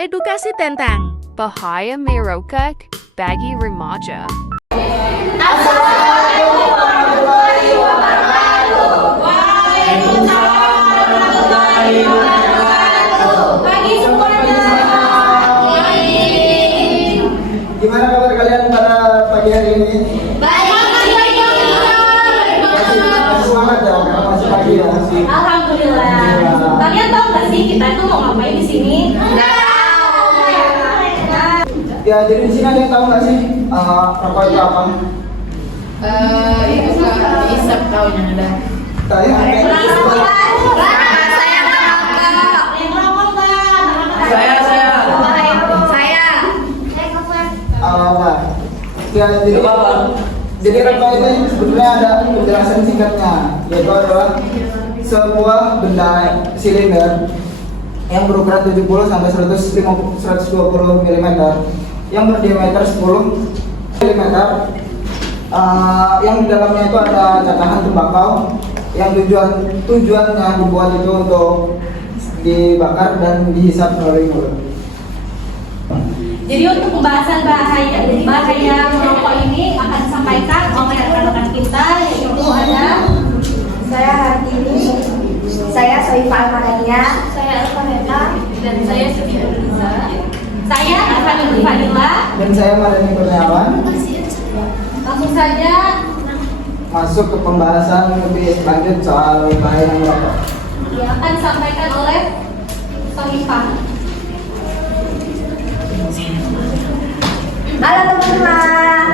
Edukasi tentang bahaya merokok bagi remaja. Gimana kabar kalian pada pagi hari ini? Masih semangat ya, karena masih pagi ya. Alhamdulillah. Kalian tahu nggak sih kita tuh mau ngapain di sini? Ya, jadi di sini ada yang tahu nggak sih rokok itu apa? Itu isap tahun yang ada. Tahu ya? Apa? Ya, jadi rokok itu sebetulnya ada penjelasan singkatnya, yaitu adalah sebuah benda silinder yang berukuran 70 sampai 120 mm yang berdiameter 10 mm, yang di dalamnya itu ada catahan tembakau yang tujuannya dibuat itu untuk dibakar dan dihisap melalui mulut. Jadi untuk pembahasan bahaya merokok ini akan disampaikan oleh rekan-rekan kita, yaitu ada Saya Hartini, saya Soifah Almadania, saya Alfaheta, dan saya Sufi Abdulza. Saya Alfaheta Fadila. Dan saya Mardani Kurniawan. Langsung saja Masuk ke pembahasan lebih lanjut soal bahaya merokok. yang akan disampaikan oleh Soifah. Halo teman-teman.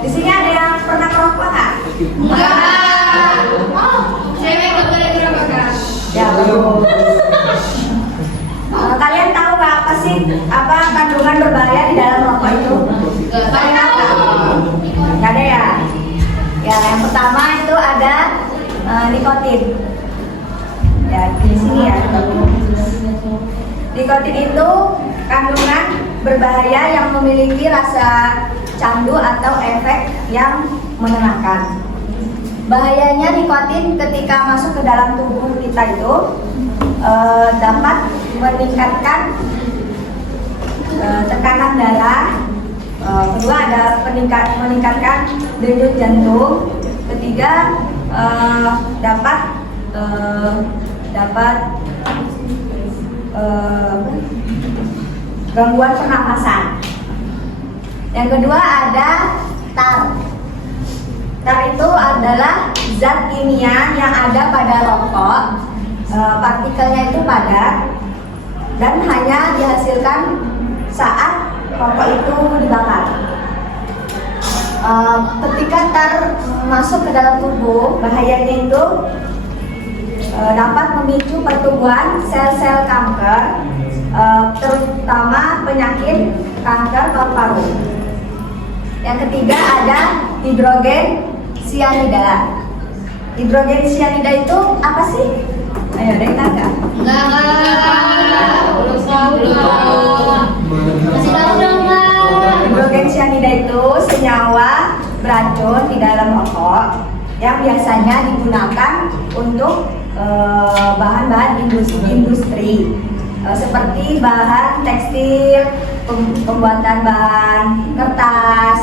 Di sini ada yang pernah merokok nggak? Ya. Kalian tahu nggak apa sih kandungan berbahaya di dalam rokok itu? Kalian tahu? Nggak ada ya? Ya, yang pertama itu ada nikotin. Ya, di sini ya. Nikotin itu kandungan berbahaya yang memiliki rasa candu atau efek yang menenangkan. Bahayanya nikotin ketika masuk ke dalam tubuh kita itu dapat meningkatkan tekanan darah. Kedua ada meningkatkan denyut jantung. Ketiga dapat gangguan pernapasan. Yang kedua ada tar. Tar itu adalah zat kimia yang ada pada rokok. Partikelnya itu padat dan hanya dihasilkan saat rokok itu dibakar. Ketika tar masuk ke dalam tubuh, bahayanya itu dapat memicu pertumbuhan sel-sel kanker, terutama penyakit kanker paru-paru. Yang ketiga ada hidrogen cyanida. Hidrogen cyanida itu apa sih? Ayo, ada yang tahu nggak? Masih tahu dong, Mbak? Hidrogen cyanida itu senyawa beracun di dalam rokok yang biasanya digunakan untuk bahan-bahan industri seperti bahan tekstil, pembuatan bahan kertas,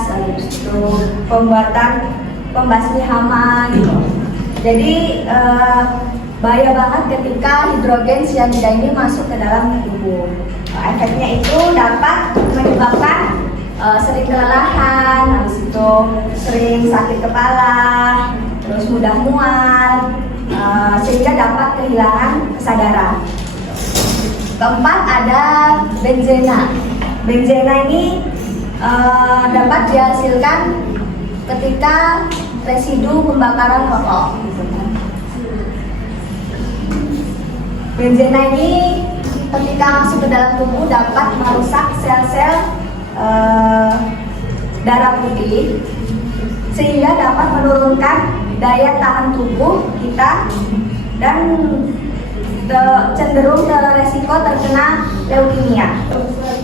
pembuatan pembasmi hama gitu. Jadi bahaya banget ketika hidrogen cyanida ini masuk ke dalam tubuh. Efeknya itu dapat menyebabkan sering kelelahan, habis itu sering sakit kepala, terus mudah mual, sehingga dapat kehilangan kesadaran. Keempat ada benzena. Benzena ini dapat dihasilkan ketika residu pembakaran rokok. Benzena ini ketika masuk ke dalam tubuh dapat merusak sel-sel darah putih sehingga dapat menurunkan daya tahan tubuh kita dan cenderung resiko terkena leukemia.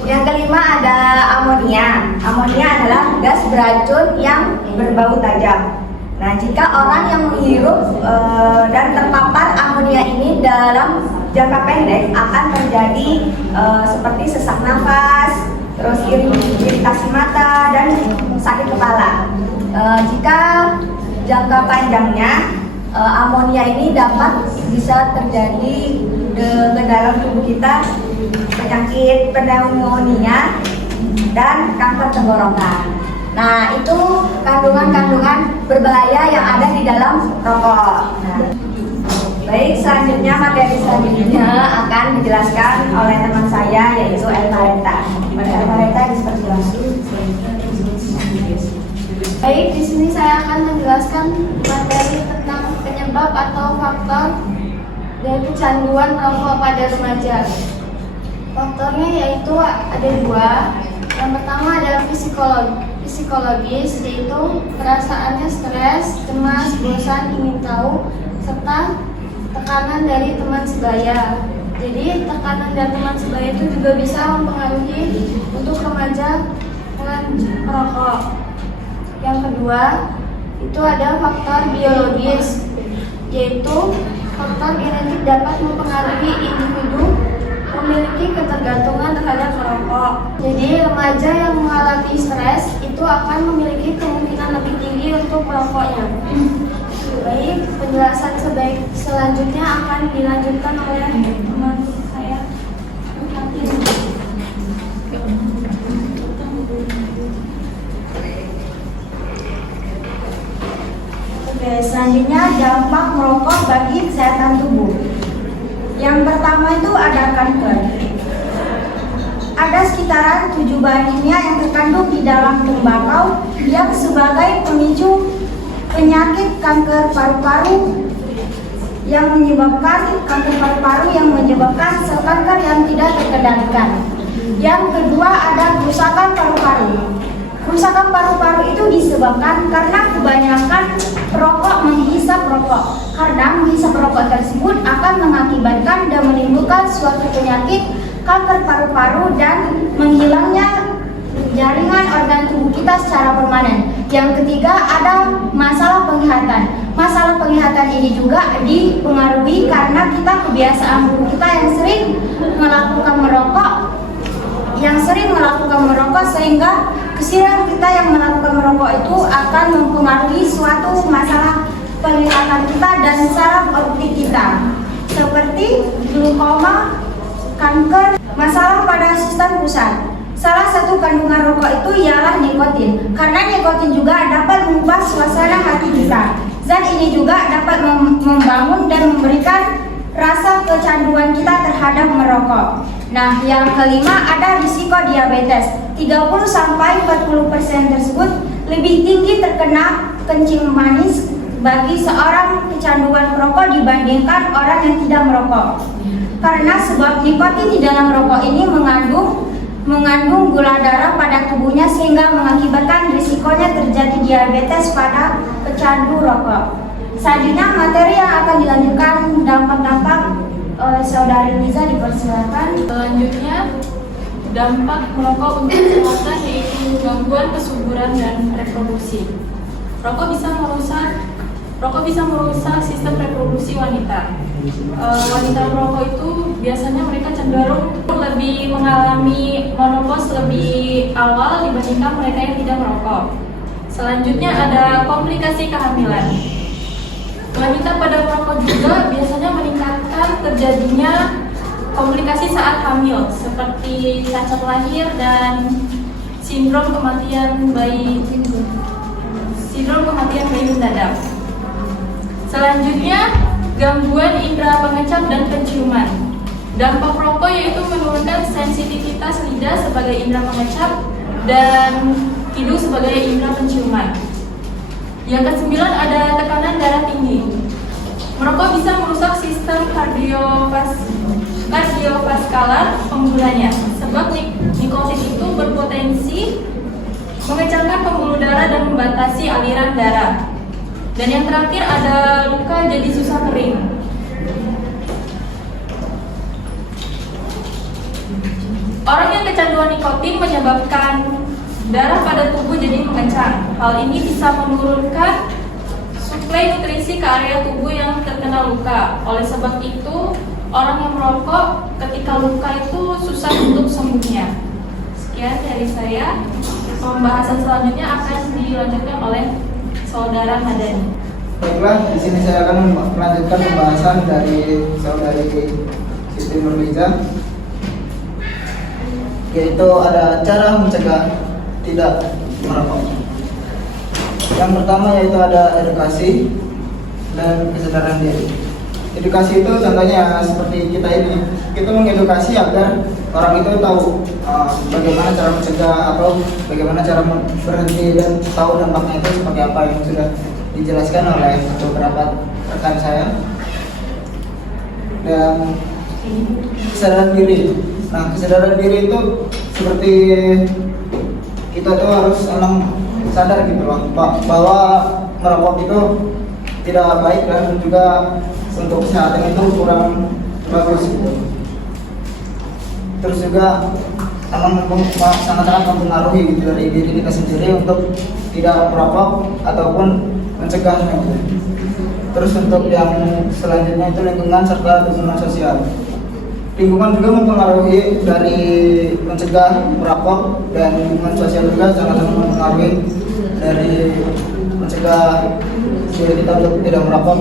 Yang kelima ada amonia. Amonia adalah gas beracun yang berbau tajam. Nah, jika orang yang menghirup dan terpapar amonia ini dalam jangka pendek akan terjadi terjadi seperti sesak nafas, terus iritasi mata, dan sakit kepala. Jika jangka panjangnya amonia ini dapat bisa terjadi ke dalam tubuh kita, penyakit pneumonia dan kanker tenggorokan. Nah, itu kandungan-kandungan berbahaya yang ada di dalam rokok. Nah, baik, selanjutnya materi selanjutnya akan dijelaskan oleh teman saya, yaitu Elmareta. Elmareta dipersilakan. Baik, di sini saya akan menjelaskan materi tentang penyebab atau faktor dari kecanduan rokok pada remaja. Faktornya yaitu ada dua. Yang pertama adalah psikologis, yaitu perasaannya stres, cemas, bosan, ingin tahu, serta tekanan dari teman sebaya. Jadi tekanan dari teman sebaya itu juga bisa mempengaruhi untuk remaja merokok. Yang kedua itu ada faktor biologis, yaitu faktor genetik dapat mempengaruhi individu memiliki ketergantungan terhadap merokok. Jadi remaja yang mengalami stres itu akan memiliki kemungkinan lebih tinggi untuk merokoknya. Baik, penjelasan selanjutnya akan dilanjutkan oleh teman saya. Oke, selanjutnya dampak merokok bagi kesehatan tubuh. Yang pertama itu ada kanker. Ada sekitaran 7 bahan kimia yang terkandung di dalam tembakau yang sebagai pemicu penyakit kanker paru-paru yang menyebabkan sel kanker yang tidak terkendalikan. Yang kedua ada kerusakan paru-paru. Kerusakan paru-paru itu disebabkan karena kebanyakan perokok menghisap rokok. Karena menghisap rokok tersebut akan mengakibatkan dan menimbulkan suatu penyakit kanker paru-paru dan menghilangnya jaringan organ tubuh kita secara permanen. Yang ketiga ada masalah penglihatan. Masalah penglihatan ini juga dipengaruhi karena kebiasaan buruk kita yang sering melakukan merokok sehingga kesadaran kita yang melakukan merokok itu akan mempengaruhi suatu masalah penglihatan kita dan saraf optik kita, seperti glaukoma, kanker, masalah pada sistem pusat. Salah satu kandungan rokok itu ialah nikotin, karena nikotin juga dapat mengubah suasana hati kita. Zat ini juga dapat membangun dan memberikan rasa kecanduan kita terhadap merokok. Nah, yang kelima ada risiko diabetes. 30-40% tersebut lebih tinggi terkena kencing manis bagi seorang kecanduan merokok dibandingkan orang yang tidak merokok. Karena sebab nikotin di dalam rokok ini mengandung gula darah pada tubuhnya sehingga mengakibatkan risikonya terjadi diabetes pada pecandu rokok. Selanjutnya materi yang akan dilanjutkan dampak-dampak oleh saudari Liza, dipersilakan. Selanjutnya dampak merokok untuk kesehatan yaitu gangguan kesuburan dan reproduksi. Rokok bisa merusak sistem reproduksi wanita. Wanita merokok itu biasanya mereka cenderung lebih mengalami menopause lebih awal dibandingkan mereka yang tidak merokok. Selanjutnya ada komplikasi kehamilan. Wanita pada merokok juga biasanya meningkatkan terjadinya komplikasi saat hamil seperti cacat lahir dan sindrom kematian bayi mendadak. Selanjutnya gangguan indera pengecap dan penciuman. Dampak rokok yaitu menurunkan sensitivitas lidah sebagai indera pengecap dan hidung sebagai indera penciuman. Yang kesembilan ada tekanan darah tinggi. Merokok bisa merusak sistem kardiovaskular penggunanya, sebab nikotin itu berpotensi mengecilkan pembuluh darah dan membatasi aliran darah. Dan yang terakhir ada luka jadi susah kering. Orang yang kecanduan nikotin menyebabkan darah pada tubuh jadi mengencang. Hal ini bisa menurunkan suplai nutrisi ke area tubuh yang terkena luka. Oleh sebab itu, orang yang merokok ketika luka itu susah untuk sembuhnya. Sekian dari saya. Pembahasan selanjutnya akan dilanjutkan oleh Saudara Madani. Baiklah, di sini saya akan melanjutkan pembahasan dari saudari Siti Nurliza, yaitu ada cara mencegah tidak merokok. Yang pertama yaitu ada edukasi dan kesadaran diri. Edukasi itu contohnya seperti kita mengedukasi agar orang itu tahu bagaimana cara mencegah atau bagaimana cara berhenti dan tahu dampaknya itu seperti apa yang sudah dijelaskan oleh beberapa rekan saya. Dan kesadaran diri. Nah, kesadaran diri itu seperti kita tuh harus emang sadar gitu loh bahwa merokok itu tidak baik dan juga untuk kesehatan itu kurang bagus gitu. Terus juga sangat-sangat mempengaruhi gitu dari diri kita sendiri untuk tidak merokok ataupun mencegahnya. Terus untuk yang selanjutnya itu lingkungan serta dukungan sosial. Lingkungan juga mempengaruhi dari mencegah merokok, dan lingkungan sosial juga sangat-sangat mempengaruhi dari mencegah diri kita untuk tidak merokok.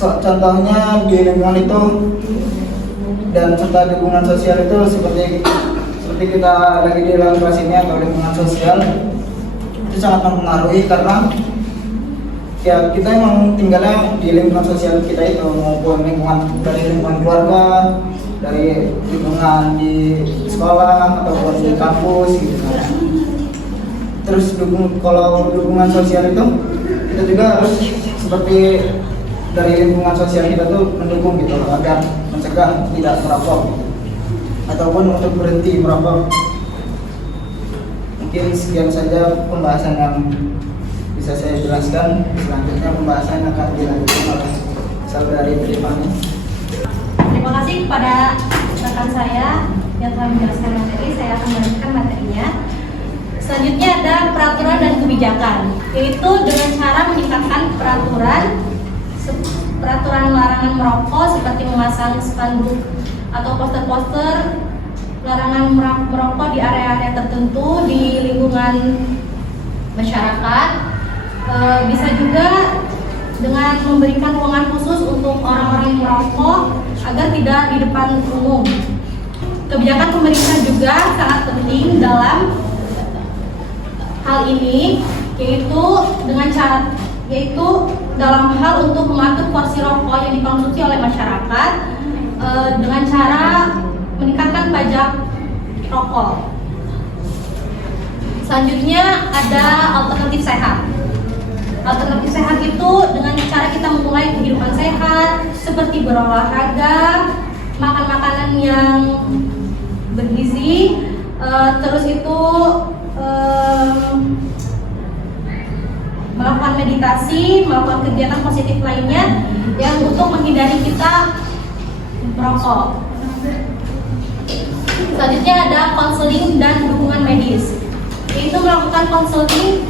Contohnya di lingkungan itu dan serta dukungan sosial itu seperti kita lagi di dalam kelas ini atau lingkungan sosial itu sangat mempengaruhi, karena ya kita emang tinggalnya di lingkungan sosial kita itu, maupun lingkungan dari lingkungan keluarga, dari lingkungan di sekolah ataupun di kampus gitu. Terus kalau dukungan sosial itu kita juga harus seperti dari lingkungan sosial kita tuh mendukung gitu loh, agar mencegah tidak merokok ataupun untuk berhenti merokok. Mungkin sekian saja pembahasan yang bisa saya jelaskan. Selanjutnya pembahasan akan dilanjutkan oleh saudari Trifani. Terima kasih kepada rekan saya yang telah menjelaskan materi. Saya akan melanjutkan materinya. Selanjutnya ada peraturan dan kebijakan, yaitu dengan cara meningkatkan peraturan larangan merokok seperti memasang spanduk atau poster-poster larangan merokok di area-area tertentu di lingkungan masyarakat. Bisa juga dengan memberikan ruangan khusus untuk orang-orang yang merokok agar tidak di depan umum. Kebijakan pemerintah juga sangat penting dalam hal ini, yaitu dalam hal untuk mengatur porsi rokok yang dikonsumsi oleh masyarakat dengan cara meningkatkan pajak rokok. Selanjutnya ada alternatif sehat. Alternatif sehat itu dengan cara kita memulai kehidupan sehat seperti berolahraga, makan makanan yang bergizi, terus itu melakukan meditasi, melakukan kegiatan positif lainnya yang untuk menghindari kita merokok. Selanjutnya ada konseling dan dukungan medis, yaitu melakukan konseling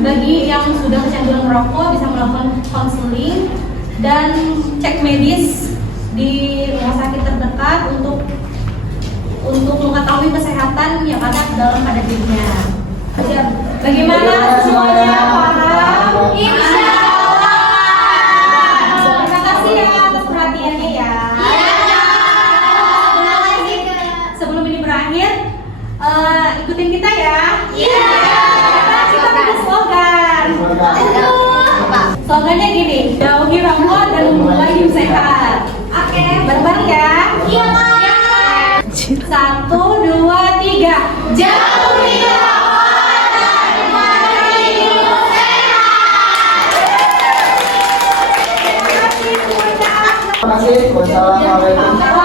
bagi yang sudah kecanduan merokok, bisa melakukan konseling dan cek medis di rumah sakit terdekat untuk mengetahui kesehatan yang ada dalam pada dirinya. Bagaimana semuanya paham? Insyaallah. Terima kasih ya atas perhatiannya ya. Sebelum ini berakhir, ikutin kita ya. Kita punya slogan. Slogannya gini, jauhi rokok dan memulai hidup sehat. Oke, bareng-bareng ya. Iya, Kak. 1, 2, 3. Jauhi rokok dan memulai hidup sehat. Terima kasih. Wassalamualaikum.